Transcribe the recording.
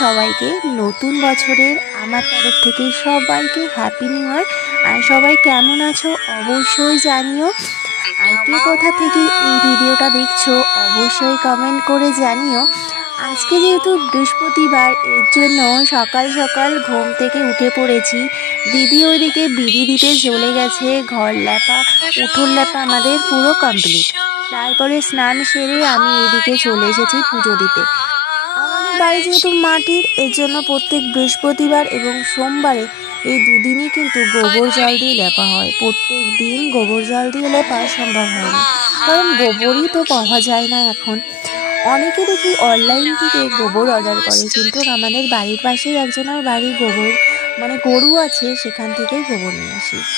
সবাইকে নতুন বছরের আমার তরফ থেকে সবাইকে হ্যাপি নিউ ইয়ার। আর সবাই কেমন আছো অবশ্যই জানিও। আর কে কোথা থেকে এই ভিডিওটা দেখছো অবশ্যই কমেন্ট করে জানিও। আজকে যেহেতু বৃহস্পতিবার, এর জন্য সকাল সকাল ঘুম থেকে উঠে পড়েছি। দিদি ওইদিকে বিড়ি দিতে চলে গেছে, ঘর ল্যাপা উঠোন ল্যাপা আমাদের পুরো কমপ্লিট। তারপরে স্নান সেরে আমি এদিকে চলে এসেছি পুজো দিতে। আমাদের বাড়ি যেহেতু মাটির, এর জন্য প্রত্যেক বৃহস্পতিবার এবং সোমবারে এই দুদিনই কিন্তু গোবর জল দিয়ে লেপা হয়। প্রত্যেক দিন গোবর জল দিয়ে লেপা সম্ভব হয় না, কারণ গোবরই তো পাওয়া যায় না এখন। অনেকে দেখি অনলাইন থেকে গোবর অর্ডার করে, কিন্তু আমাদের বাড়ির পাশেই একজনের বাড়ির গোবর মানে গরু আছে, সেখান থেকেই গোবর নিয়ে আসি।